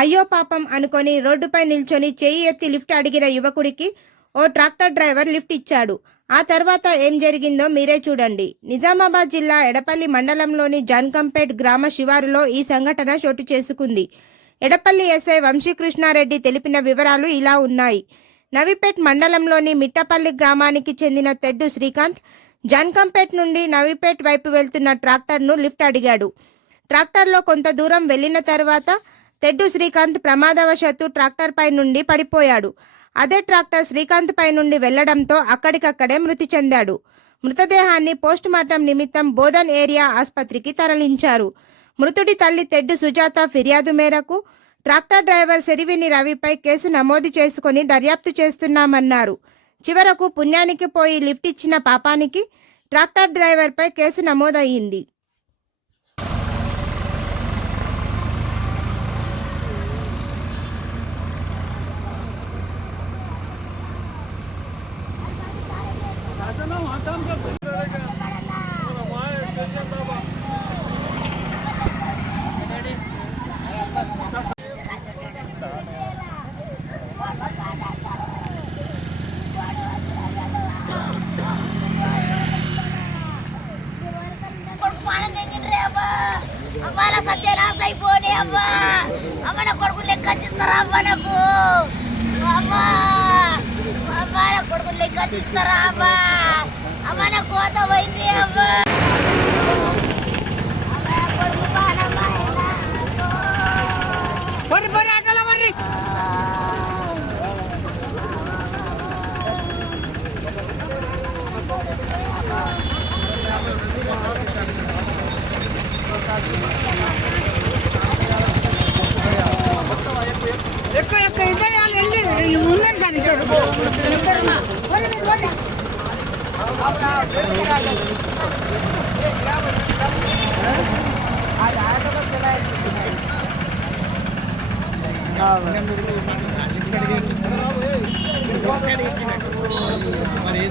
అయ్యో పాపం అనుకొని రోడ్డుపై నిల్చొని చెయ్యి ఎత్తి లిఫ్ట్ అడిగిన యువకుడికి ఓ ట్రాక్టర్ డ్రైవర్ లిఫ్ట్ ఇచ్చాడు. ఆ తర్వాత ఏం జరిగిందో మీరే చూడండి. నిజామాబాద్ జిల్లా ఎడపల్లి మండలంలోని జన్కంపేట్ గ్రామ శివారులో ఈ సంఘటన చోటు చేసుకుంది. ఎడపల్లి ఎస్ఐ వంశీకృష్ణారెడ్డి తెలిపిన వివరాలు ఇలా ఉన్నాయి. నవీపేట్ మండలంలోని మిట్టపల్లి గ్రామానికి చెందిన తెడ్డు శ్రీకాంత్ జన్కంపేట్ నుండి నవీపేట్ వైపు వెళ్తున్న ట్రాక్టర్ను లిఫ్ట్ అడిగాడు. ట్రాక్టర్లో కొంత దూరం వెళ్లిన తర్వాత తెడ్డు శ్రీకాంత్ ప్రమాదవశాత్తు ట్రాక్టర్ పై నుండి పడిపోయాడు. అదే ట్రాక్టర్ శ్రీకాంత్ పై నుండి వెళ్లడంతో అక్కడికక్కడే మృతి చెందాడు. మృతదేహాన్ని పోస్టుమార్టం నిమిత్తం బోధన్ ఏరియా ఆసుపత్రికి తరలించారు. మృతుడి తల్లి తెడ్డు సుజాత ఫిర్యాదు మేరకు ట్రాక్టర్ డ్రైవర్ సెరివిని రవిపై కేసు నమోదు చేసుకుని దర్యాప్తు చేస్తున్నామన్నారు. చివరకు పుణ్యానికి పోయి లిఫ్ట్ ఇచ్చిన పాపానికి ట్రాక్టర్ డ్రైవర్పై కేసు నమోదయ్యింది. అమ్మాల సత్యనాశ అయిపోనే అమ్మా. అమ్మ నా కొడుకు లెక్కచ్చిస్తారా అమ్మ నాకు? అమ్మా అమ్మ నా కొడుకు లెక్కచ్చిస్తారా అమ్మా? అమ్మ నా కోత పోయింది అమ్మా. ఉందని సార్ ఇద్దరు మరి